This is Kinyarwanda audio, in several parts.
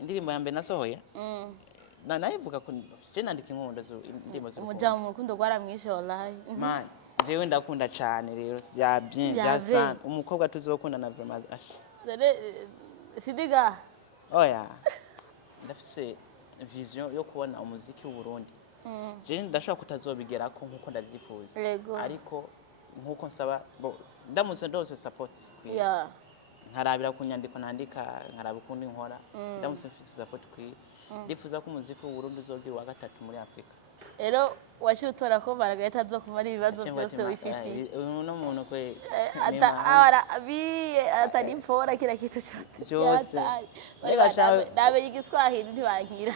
indirimbo ya mbere nasohoye nayivuga ko je nandika inkunda indirimbo zo umuja mu rukundo rwaramwishe wallahi man jewe ndakunda cyane rero ya bien ya sana umukobwa tuzokundana vraiment sidiga oya ndafise vision yo kubona umuziki w'u Burundi je ndashaka kutazobigera ko nkuko ndavyifuza ariko nkuko nsaba ndamutse ndose support nkarabira ku nyandiko nandika nkaraba ukundi nkora ndamutse mfise support kwi ndifuza ko umuziki w'u Burundi uzogira wa gatatu muri Afrika rero washitora ko baragahita azokumara ibibazo byose wifitiye uno muntu kwe atari pora kila kitu chote dabe igiswahili ntibankira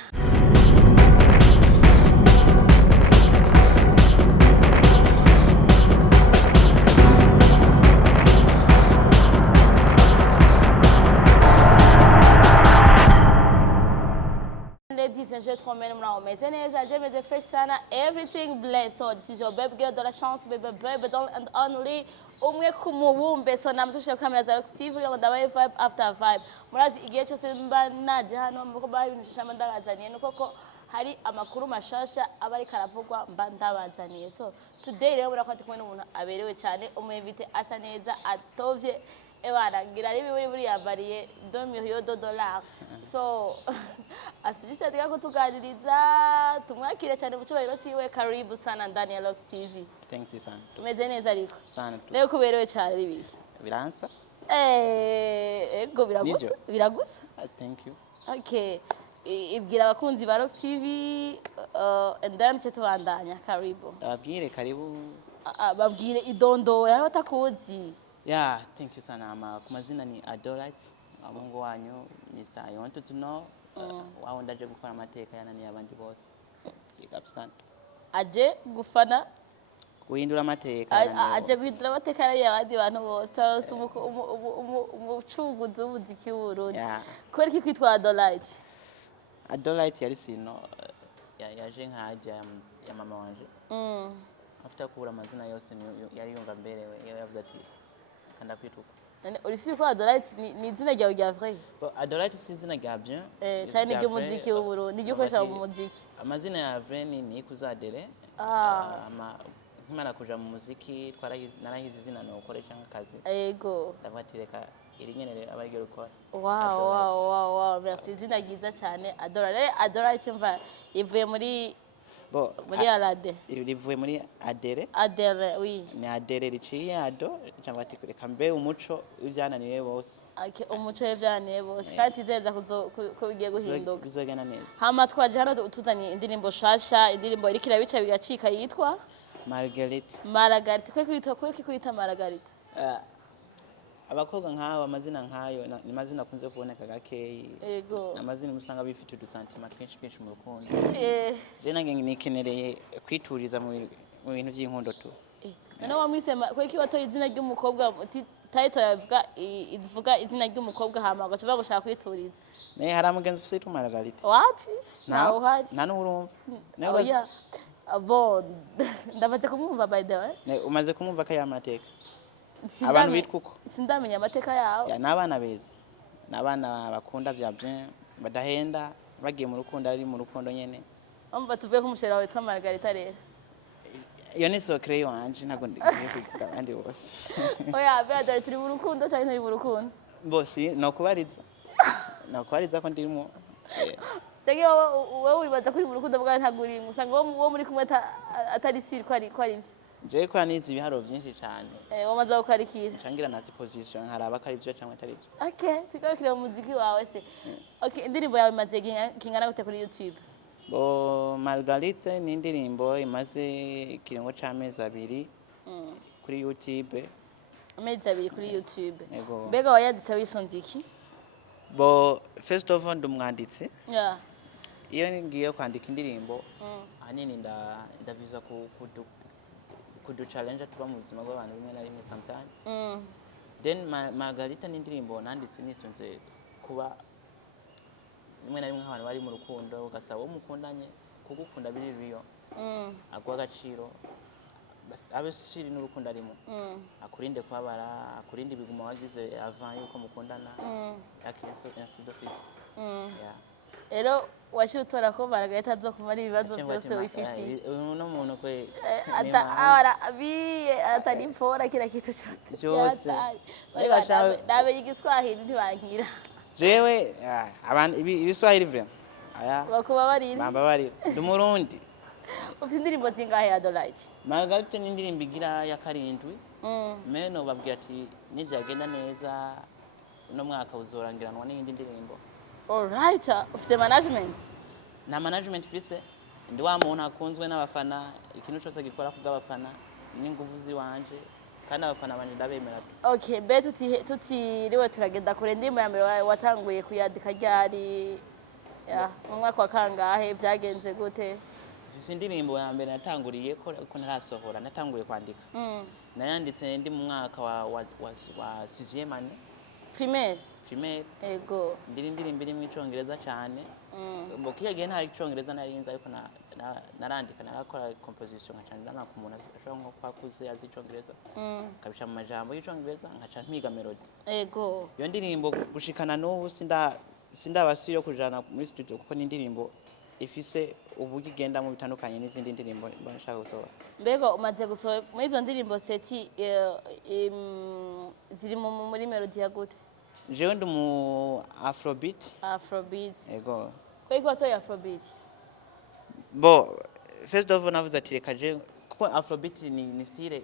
Ladies and gentlemen, mnawameze neza, jemeze fresh sana, everything blessed. So this is your baby girl, Dola Chance, baby doll and only umwe kumubumbe. So namusoshira kamera za Rock TV ngo ndabaye vibe after vibe. Murazi igihe cyose mba naje hano muko baye ibintu shama ndabazaniye nuko ko hari amakuru mashasha abari karavugwa mba ndabazaniye. So today rero murakwati kumwe n'umuntu aberewe cyane, umwevite asa neza atovye gira ribi buri yambariye $2 so afishisha diga ko tuganiriza tumwakire cyane bucubahiro ciwe karibu sana ndani ya Rock TV. Thanks sana. Umeze neza ariko sana. Leo kuberewe cyane ribi. Biransa? Ego biragusa. Thank you. Okay. Ibwira abakunzi ba Rock TV and then cetubandanya karibu. Ababwire karibu. Babwire idondo yari batakuzi. Yeah, thank you sana. Kumazina ni Adolite. Mungu wanyu Mr. I want to know wao ndaje gufana amateka yanani abandi bose. Igapsana. Aje gufana guhindura amateka aje guhindura amateka y'abandi bantu bose umucuguzi w'umuziki w'u Burundi. Kore ki kwitwa Adolite? Adolite yari sino yaje nkaje ya mama wanje. After kubura amazina yose yari yumva mberewe yavuze ati kanda kwituka. Urisi ko Adolite ni izina ryawe rya vrai? Adolite si izina rya bien. Cyane ryo muziki w'u Burundi ryo koresha mu muziki. Amazina ya vrai ni Kuzadere. Nkimara kuja mu muziki narahize izina no ukoresha nk'akazi. Yego. Ndabatireka iri nyene abagiye gukora. Wow, merci izina ryiza cyane Adolite mva ivuye muri Alade. Rivuye muri Adere. Adere, oui. Ni Adere riciye ado cyangwa ati kureka mbe umuco w'ivyananiye bose. Umuco w'ivyananiye bose. Kandi tizeza ko bigiye guhinduka. Bizogana neza. Hama twaje hano utuzanye indirimbo shasha, indirimbo irikira bica bigacika yitwa Margarita. Kwe kwita Margarita. Abakobwa nkaho amazina nkayo ni mazina kunze kuboneka gakeyi. Yego. Amazina musanga bifite udusantima kenshi mu rukundo. Je nange nikenereye kwituriza mu bintu by'inkundo tu. None wamwisema kweki watoye izina ry'umukobwa title ivuga izina ry'umukobwa hama agacuba gushaka kwituriza. Ne haramugenzi ufite Margarita. Wapi? Naho hari. Nano urumva. Oya. Ndamaze kumwumva by the way. Ne umaze kumwumva ka yamateka. Abantu bitwa uko sindamenya amateka yawo n'abana beza n'abana bakunda bya bien badahenda bagiye mu rukundo ari mu rukundo nyene umva tuvuye ku mushera witwa Margarita rero iyo ni socré wanje ntago ndigiye kugira abandi bose oya bya turi mu rukundo cyane ntari mu rukundo bose no kubariza ko ndimo cyangwa wowe wibaza kuri mu rukundo bwa ntaguri musanga wo muri kumwe atari siri ko ari byo je kwa nizi ibiharo byinshi cyane wamaze gukarikira cangira na position haraba kari byo cyangwa atari byo tugarukira mu muziki wawe se indirimbo yawe imaze kingana gute kuri YouTube? Margarita ni indirimbo imaze kiringo c'amezi 2 kuri YouTube. Amezi 2 kuri YouTube. Mbega wayanditse wisonze iki? First of all ndumwanditse. Iyo ngiye kwandika indirimbo hanini ndaviza kudu challenge tuba mu buzima bw'abantu bimwe na rimwe sometimes. Then Margarita ni indirimbo nanditse nisonze kuba rimwe na rimwe abantu bari mu rukundo ugasaba umukundanye kugukunda biri real. Agwa agaciro abesiri n'urukundo arimo. Akurinde kwabara, akurinde biguma wagize avant yuko mukundana. Yakenso ainsi de suite. rero waciye utora ko baragahita azokumara ibibazo byose wifitiye uno muntu kwe abiye atanipfora kila kitu cyose nabe igiswahili ntibankira jewe abantu ibiswahili vraiment bakubabarira bambabarira ndi Murundi ufite indirimbo zingahe ya Dolite Margarita ni indirimbo igira ya karindwi meno babwira ati nivyagenda neza uno mwaka uzorangiranwa n'indi ndirimbo. Alright, ufite management? Na management fise ndi wa muntu akunzwe n'abafana ikintu cyose gikora kubw'abafana n'inguvu ziwanje kandi abafana banje ndabemera. Okay, be tutiriwe turagenda kure ndimo ya mbere watanguye kuyandika ryari mu mwaka wa kangahe vyagenze gute? Fise indirimbo ya mbere natanguriye ko ntarasohora natanguye kwandika. Nayanditse ndi mu mwaka wa 6e année primaire. Ego. Indirimbo iri mu Icongereza cyane. Mbokiye gihe ntari Icongereza narinze ariko narandika narakora composition nkacana ndana ku muntu ashobora nko kwakuze azi Icongereza. Kabisha mu majambo y'Icongereza nkaca mpiga melody. Ego. Iyo ndirimbo gushikana n'ubu sindabasiyo kujana muri studio kuko ni indirimbo ifise uburyo igenda mu bitandukanye n'izindi ndirimbo nshaka gusohora. Mbego umaze gusohora muri izo ndirimbo seti ziri muri melody ya gute? Jewe ndi mu Afrobeat. Ego. Kweko watoye Afrobeat? Bo, first of all navuze ati reka je kuko Afrobeat ni style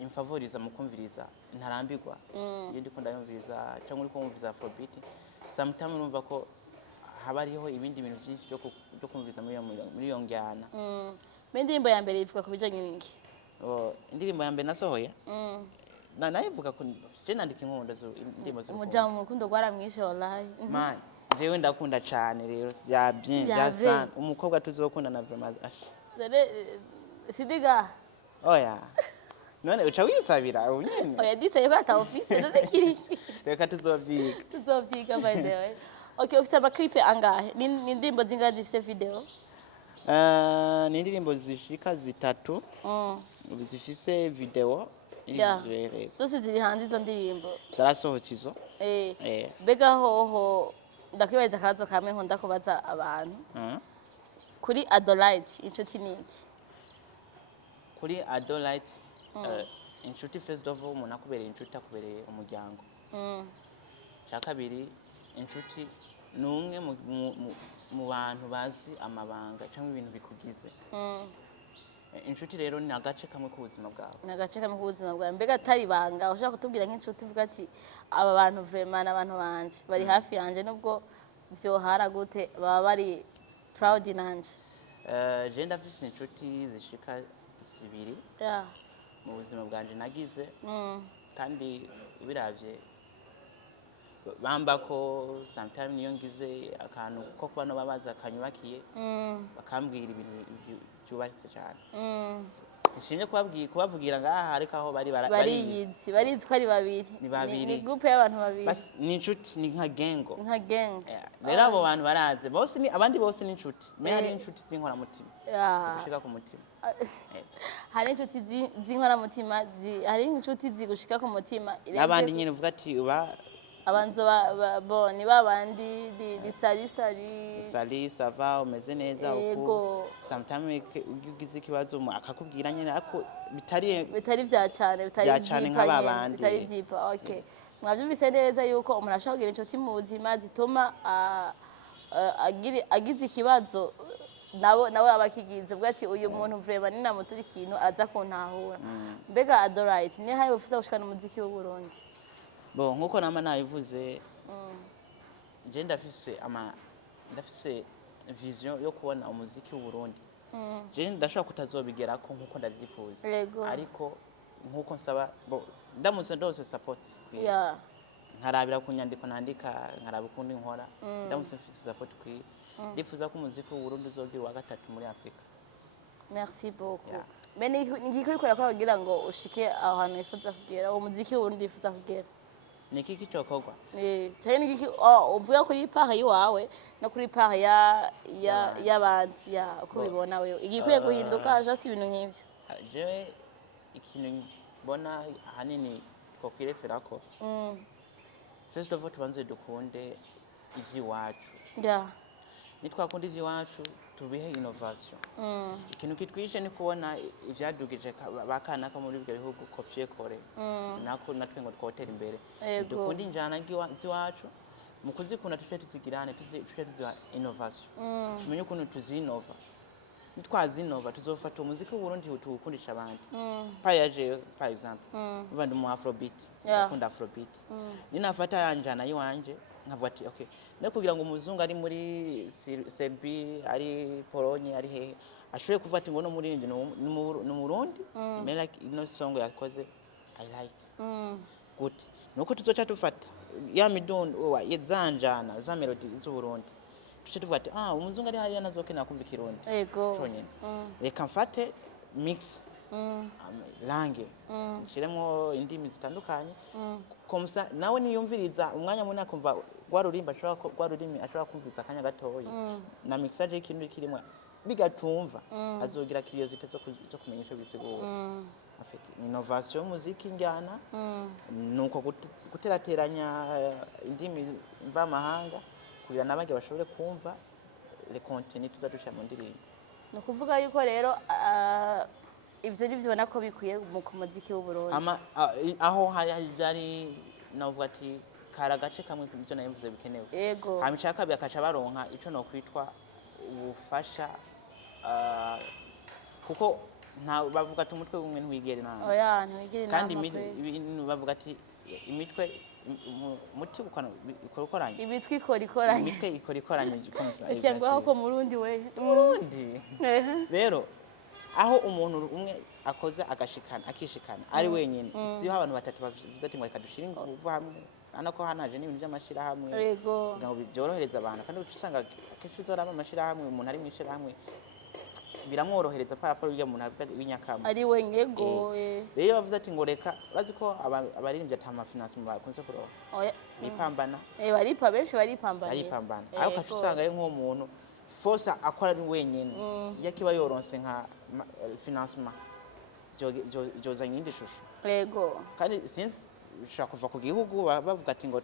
imfavoriza mu kumviriza ntarambirwa. Iyo ndi kunda yumviriza cyangwa uri kumviriza Afrobeat sometimes numva ko haba hariho ibindi bintu byinshi byo kumviriza muri iyo njyana. Indirimbo ya mbere ivuga ku bijanye n'iki? Indirimbo ya mbere nasohoye nayivuga ko je nandika inkunda indimo zo umuja mu rukundo rwaramwishe wallahi man jewe ndakunda cyane rero ya bien ya sana umukobwa tuzokundana vraiment sidiga oya none uca wisabira unyene oya disaye ko ata office none kiriki reka tuzovyiga by the way. Okay, ufite clip angahe ni indirimbo zingahe zifite video? Ni indirimbo zishika 3 zifise video. Zose ziri hanze izo ndirimbo zarasohotse izo. Bega hoho ndakwibaza akazo kamwe nkunda kubaza abantu kuri Adolite inshuti niki? Kuri Adolite inshuti first of all umuntu akubereye inshuti akubereye umuryango. Kabiri inshuti numwe mu bantu bazi amabanga cyangwa ibintu bikugize. Inshuti rero ni agace kamwe k'ubuzima bwawe. Ni agace kamwe k'ubuzima bwawe. Mbega atari banga ushaka kutubwira nk'inshuti uvuga ati aba bantu vraiment n'abantu banje bari hafi yanje nubwo vyohara gute baba bari proud nanje. Je ndafise inshuti zishika 2 mu buzima bwanje nagize kandi biravye bamba ko sometimes niyo ngize akantu ko kuba no babaza akanyubakiye bakambwira ibintu cyubatse cyane. Sishimye kubavugira ngaha ariko aho barizi ko ari babiri. Ni group y'abantu babiri. Bas ni inshuti ni nka gengo. Rero abo bantu baraze bose ni abandi bose ni inshuti. Me hari inshuti zinkora mutima. Zigushika ku mutima. Hari inshuti zinkora mutima, hari inshuti zigushika ku mutima. Abandi nyine uvuga ati abanzo boni babandi di sali sava umeze neza uko sometimes ugize ikibazo akakubwira nyene ako bitari vya cyane bitari nk'ababandi bitari deep. Okay, mwavyumvise neza yuko umuntu ashaka kugira inshuti mu buzima zituma agize ikibazo nawe abakigize bwa ati uyu muntu vraiment ni namuturi ikintu aza kuntahura. Mbega Adolite ni haye ufite gushikana umuziki w'u Burundi? Bo nkuko nama nayivuze je ndafise vision yo kubona umuziki w'u Burundi. Je ndashaka kutazobigera ko nkuko ndavyifuza ariko nkuko nsaba ndamutse ndose support nkarabira ku nyandiko nandika nkaraba ukundi nkora ndamutse mfise support kwi ndifuza ko umuziki w'u Burundi uzogira wa gatatu muri Afrika. Merci beaucoup. Mene ngikuri kora ko kugira ngo ushike aho hantu ifuza kugera uwo muziki w'u Burundi ifuza kugera niki kicokogwa cyane niki uvuga kuri part yiwawe no kuri part y'abandi uko bibona wewe igikwiye guhinduka just ibintu nk'ivyo. Je ikintu mbona hanini ko kwirefera ko first of all tubanze dukunde ivyi wacu nitwakunda iby'iwacu tubihe innovation ikintu kitwishe ni kubona ivyadugije bakanaka muri ibyo bihugu kopie kore nako natwe ngo twotera imbere dukunda injana z'iwacu mu kuzikunda tuce tuzigirane tuce tuziha innovation tumenye ukuntu tuzinova nitwazinova tuzofata umuziki w'Uburundi tuwukundisha abandi payaje par exemple uvanda mu afrobeat akunda afrobeat ninafata yanjana yiwanje nkavuga ati okay no kugira ngo umuzungu ari muri Serbie ari Pologne ari hehe ashobore kuvuga ati ngo no muri no Burundi me like ino song yakoze I like good nuko tuzoca tufata ya midundo yezanjana za melody z'Uburundi tuce tuvuga ati umuzungu ari hariya nazokena kumva ikirundi yego reka mfate mix langue nshiremo indimi zitandukanye komsa nawe niyumviriza umwanya munini akumva gwarurimba ashobora kumviriza akanya gatoyi na mixage y'ikintu kirimo bigatumva azogira curiosity zo kumenya ico bisigura afite innovation y'umuziki njyana nuko guterateranya indimi mva mahanga kugira nabage bashobore kumva le contenu tuzadusha mu ndirimbo no kuvuga yuko rero ivyo nivyo nako bikwiye mu kumuziki w'Uburundi aho hari navuga ati karagace kamwe ibyo nayemvuze bikenewe yego hamishaka byakaca baronka ico no kwitwa ubufasha kuko nta bavuga ati umutwe umwe ntiwigere nanga oya ntiwigere nanga kandi bavuga ati imitwe muti ukorokoranye imitwe ikorikoranye imitwe ikorikoranye cyangwa ko murundi we murundi rero aho umuntu umwe akoze akishikana ari wenyine siho abantu batatu bavuze ati ngo reka dushire ingufu hamwe anako hanaje n'ibintu by'amashira hamwe yego ngo byorohereza abantu kandi usanga akenshi uzoraba amashira hamwe umuntu ari mwishira hamwe biramworohereza paraporo y'umuntu avuga w'inyakama ari wenyego rero bavuze ati ngo reka bazi ko abaririmbye atama finance mu bakunze kuroha nipambana baripa benshi baripambana ariko usanga ari nko umuntu force akora ari wenyine yakiba yoronse nka financement joza nyindi shusho yego kandi since bishaka kuva ku gihugu bavuga ati ngo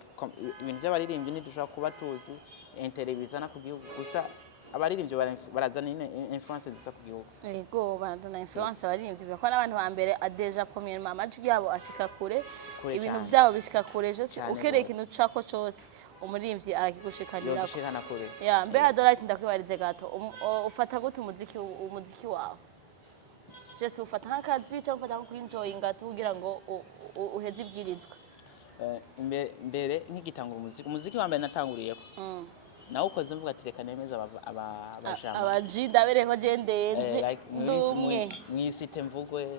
ibintu by'abaririmbye ntidushaka kuba tuzi interview ku gihugu gusa abaririmbye barazana influence zisa ku gihugu yego barazana influence abaririmbye bako n'abantu ba mbere adeja premier amajwi yabo ashika kure ibintu byabo bishika kure je ukereye ikintu cako cyose umuririmbyi arakigushikanira kure mbe Adolite ndakwibarize gato ufata gute umuziki wawe je ufata nk'akazi cyangwa ufata nko kwinjoyinga tugira ngo uheze ibyirizwa mbere nk'igitangura umuziki wa mbere natanguriyeko nawe ukoze mvuga ati reka nemeza abajama abajida bereko je ndenze ndumwe mwisite mvugwe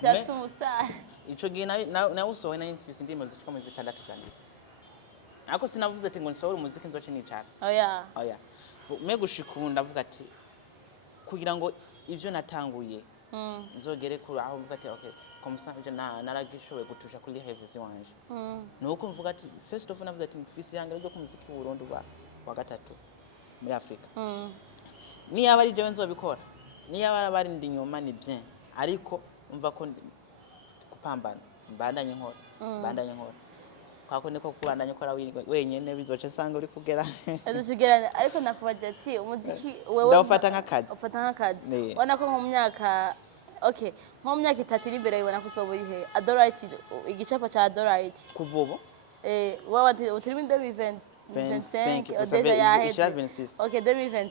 Jackson Mustar ico gihe nawe usohoye na mfise indimo zishika mu 6 zanditse ako sinavuze ati ngo nsohora umuziki nzoce nicara oya me gushikunda avuga ati kugira ngo ivyo natanguye nzogere kuri aho mvuga ati okay komsanje naragishowe gutusha kuri heavy wanje nuko mvuga ati first of all navuze ati mfise yanga ryo kumuziki w'Uburundi wa gatatu muri Afrika ni yaba ari jewe nzobikora ni yaba bari ndi nyuma ni bien ariko umva ko kupambana mbandanye nkora kwako niko kubandanya ukora wenyene bizoce sanga uri kugera azishigera ariko nakubaje ati umuziki wewe ndafata nk'akazi ufata nk'akazi ubona ko mu myaka okay nko mu myaka 3 iri imbere ibona kuzoba ihe Adolite igicapa cha Adolite kuvubo wowe utiri mu 2025 deja yaheze okay 2026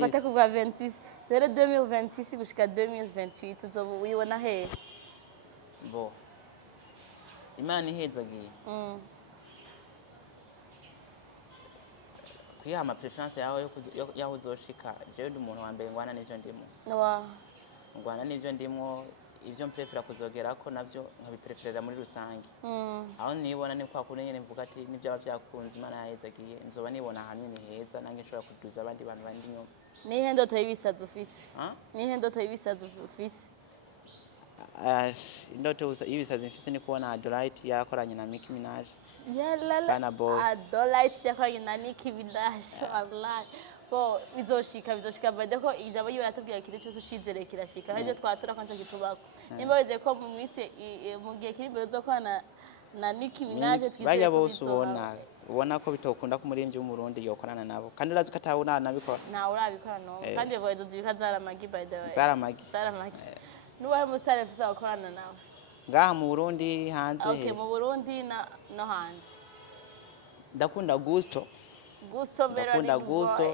fata kuva 26 rero 2026 gushika 2028 uzoba wibona he bo Imana ihezagiye kuyama preference yawe yaho uzoshika jewe ndi umuntu wa mbere ngwana n'ivyo ndimo ngwana n'ivyo ndimo ivyo mprefera kuzogerako navyo nkabipreferera muri rusange aho nibona ni kwa kuri nyene mvuga ati nivyo abavyakunze Imana yahezagiye nzoba nibona hanini heza nange nshobora kuduza abandi bantu bandi nyuma nihe ndoto y'ibisazi ufise nihe ndoto y'ibisazi ufise ndoto y'ibisazi mfise ni kubona Adolite yakoranye na Nicki Minaj Adolite yakoranye na Nicki Minaj wallahi bo bizoshika bade ko ijabo yiwe yatubwira kiri cyose ushizere kirashika haje twatura kwanje kitubako nimba weze ko mu mwise mu gihe kiri bezo kwana na Nicki Minaj twizeye bajya bose ubona ubona ko bitokunda ko umuririmbyi w'umurundi yokorana nabo kandi urazi ko atawuna nabikora ntawe urabikora no kandi voice zibika zaramagi by the way zaramagi nubahe umusitari wifuza gukorana nawe ngaha mu Burundi hanze okay mu Burundi no hanze ndakunda Gusto mbere ndakunda Gusto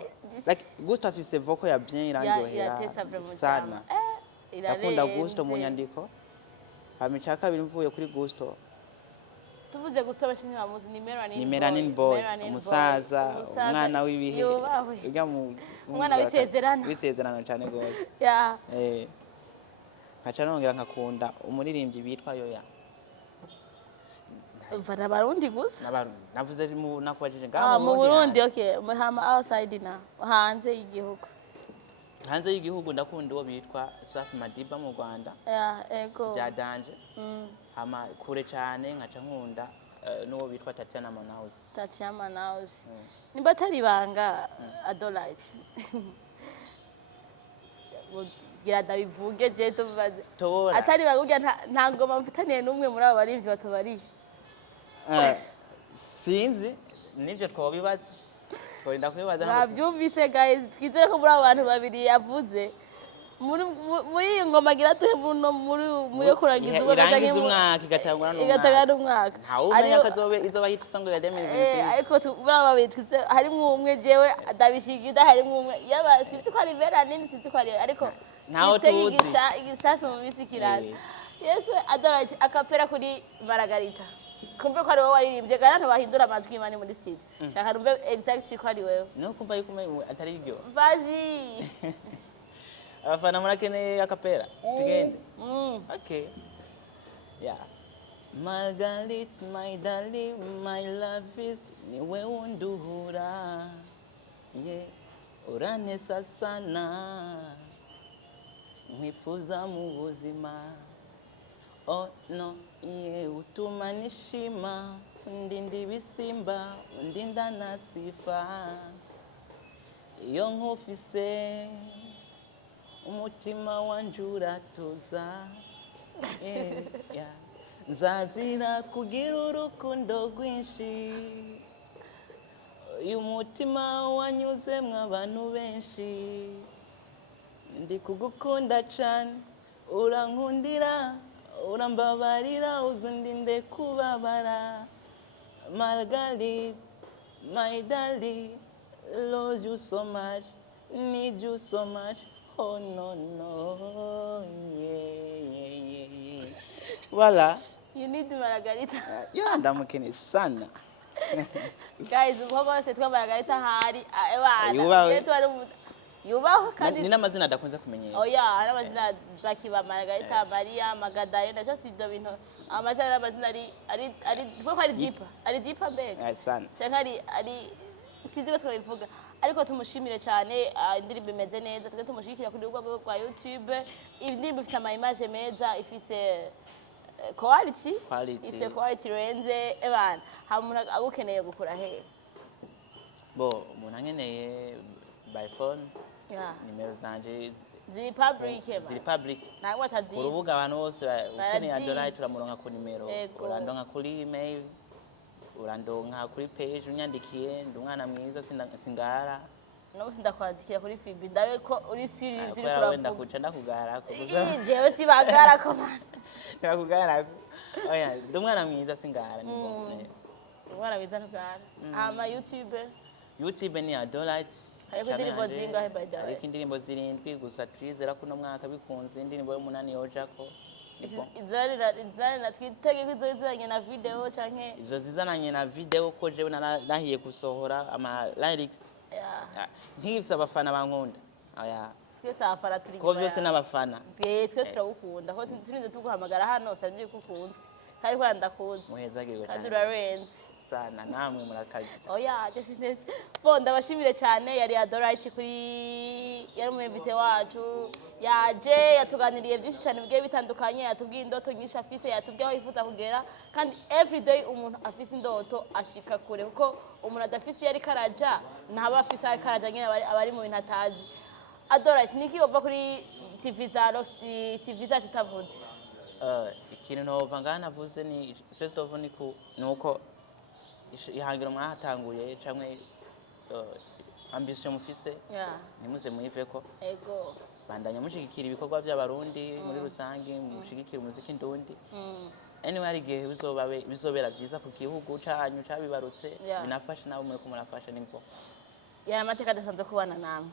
like Gusto afise vocal ya bien irandyohera sana ndakunda Gusto mu nyandiko hamica kabiri mvuye kuri Gusto tuvuze Gusto abashinyi bamuzi ni Melanin Boy umusaza umwana w'ibihe ujya mu umwana wisezerano cyane gose kaca nongera nkakunda umuririmbyi bitwa Yoya Vada Barundi gusa navuze nakubajije ngaho mu Burundi okay hama outside na hanze y'igihugu ndakunda uwo bitwa Safi Madiba mu Rwanda ego bya danje hama kure cyane nkaca nkunda n'uwo bitwa Tatiana Manaus nimba atari banga Adolite gira ndabivuge je tubaze atari bagugira nta ngoma mfitaniye n'umwe muri abo barivyi batubari sinzi nivyo twobibaza twenda kwibaza navyumvise guys twizere ko muri abo bantu babiri yavuze muri ngoma gira tuhe muri yo kurangiza ubona cyangwa umwaka igatangana umwaka ari akazobe izoba hit song ya Demi ariko muri abo babiri twize harimo umwe jewe adabishigida harimo umwe yaba sinzi ko ari Melanin sinzi ko ari ariko ntaho tuzi igisasu mu bisi kiraza Yesu Adolite akapera kuri Margarita kumve ko ari wowe waririmbye kandi bahindura amajwi imani muri stage shaka numve exact ko ari wewe no kumva yuko atari ibyo vazi abafana murakeneye akapera tugende okay yeah Margarita my darling my love is niwe unduhura uranesa sana nkwifuza mu buzima no utuma nishima ndinda ibisimba ndinda nasifa iyo nkufise umutima wanje uratuza nzazira kugira urukundo rwinshi uyu mutima wanyuzemwo abantu benshi ndi kugukunda cane urankundira urambabarira uzundinde kubabara Margarita my darling love you so much need you so much oh no yeah voilà you need Margarita ndamukeneye sana guys ubwo bose twa Margarita hari yubaho kandi ni n'amazina adakunze kumenyera hari amazina bakiba Margarita Maria Magdalena nacho si ibyo bintu amazina n'amazina ari kuko ari deeper beg sana cyangwa ari sinzi ko twabivuga ariko tumushimire cyane indirimbo imeze neza twe tumushikira kuri rwego rwa YouTube indirimbo ifite ama image meza ifise quality ifise quality renze ebana hamuntu agukeneye gukura he umuntu ankeneye by phone nimero zanje ziri public ntabwo atazi urubuga abantu bose ukeneye Adolite turamuronka ku nimero urandonka kuri email urandonka kuri page unyandikiye ndi umwana mwiza singara no sindakwandikira kuri Fibi ndabe ko uri serious uri kuravuga wenda kuca ndakugara ko jewe sibagara ko ndakugara ndi umwana mwiza singara ni umwana mwiza ntugara ama YouTube ni Adolite ariko indirimbo zingahe by the way ariko indirimbo zirindwi gusa twizera ko no mwaka bikunze indirimbo y'umunani yojako izari na twitege ko izo zizanye na video canke izo zizananye na video ko jewe narahiye gusohora ama lyrics nk'ivyo abafana bankunda twese abafana turi ko byose n'abafana twe turagukunda ko turize tuguhamagara hano savye ko ukunzwe kandi ko ndakuzi muhezagirwe kandi urarenze sana namwe murakaje just ndabashimire cyane yari Adolite kuri yari umuvite wacu yaje yatuganiriye byinshi cyane bigiye bitandukanye yatubwiye indoto nyinshi afise yatubwiye aho yifuza kugera kandi everyday umuntu afise indoto ashika kure kuko umuntu adafise yari karaja ntaba afise yari karaja nyine abari mu bintu atazi Adolite niki yova kuri TV zacu tavuze ikintu nova ngana navuze ni first of all nuko ihangiro mwahatanguye cyangwa ambition mufise nimuze muyiveko ego bandanya mushigikira ibikorwa by'abarundi muri rusange mushigikira umuziki ndundi anyway hari igihe bizobera byiza ku gihugu cyanyu cyabibarutse binafasha nawe muri kumurafasha nibwo yari amateka adasanzwe kubana namwe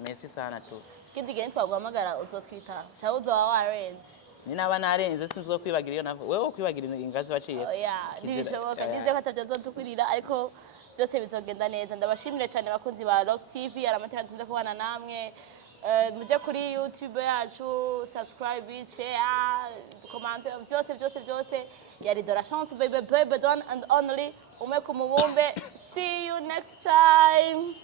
merci sana tu kindi gihe twaguhamagara uzotwita cyangwa uzoba warenze ni naba narenze sinzokwibagira iyo nava wewe kwibagira ingazi waciye ntibishoboka ndize ko atabyo nzodukurira ariko byose bizogenda neza ndabashimire cyane abakunzi ba Rox TV yari amateka adasanzwe kubana namwe mujye kuri YouTube yacu subscribe share comment byose yari de la chance baby the one and only umwe ku mubumbe see you next time.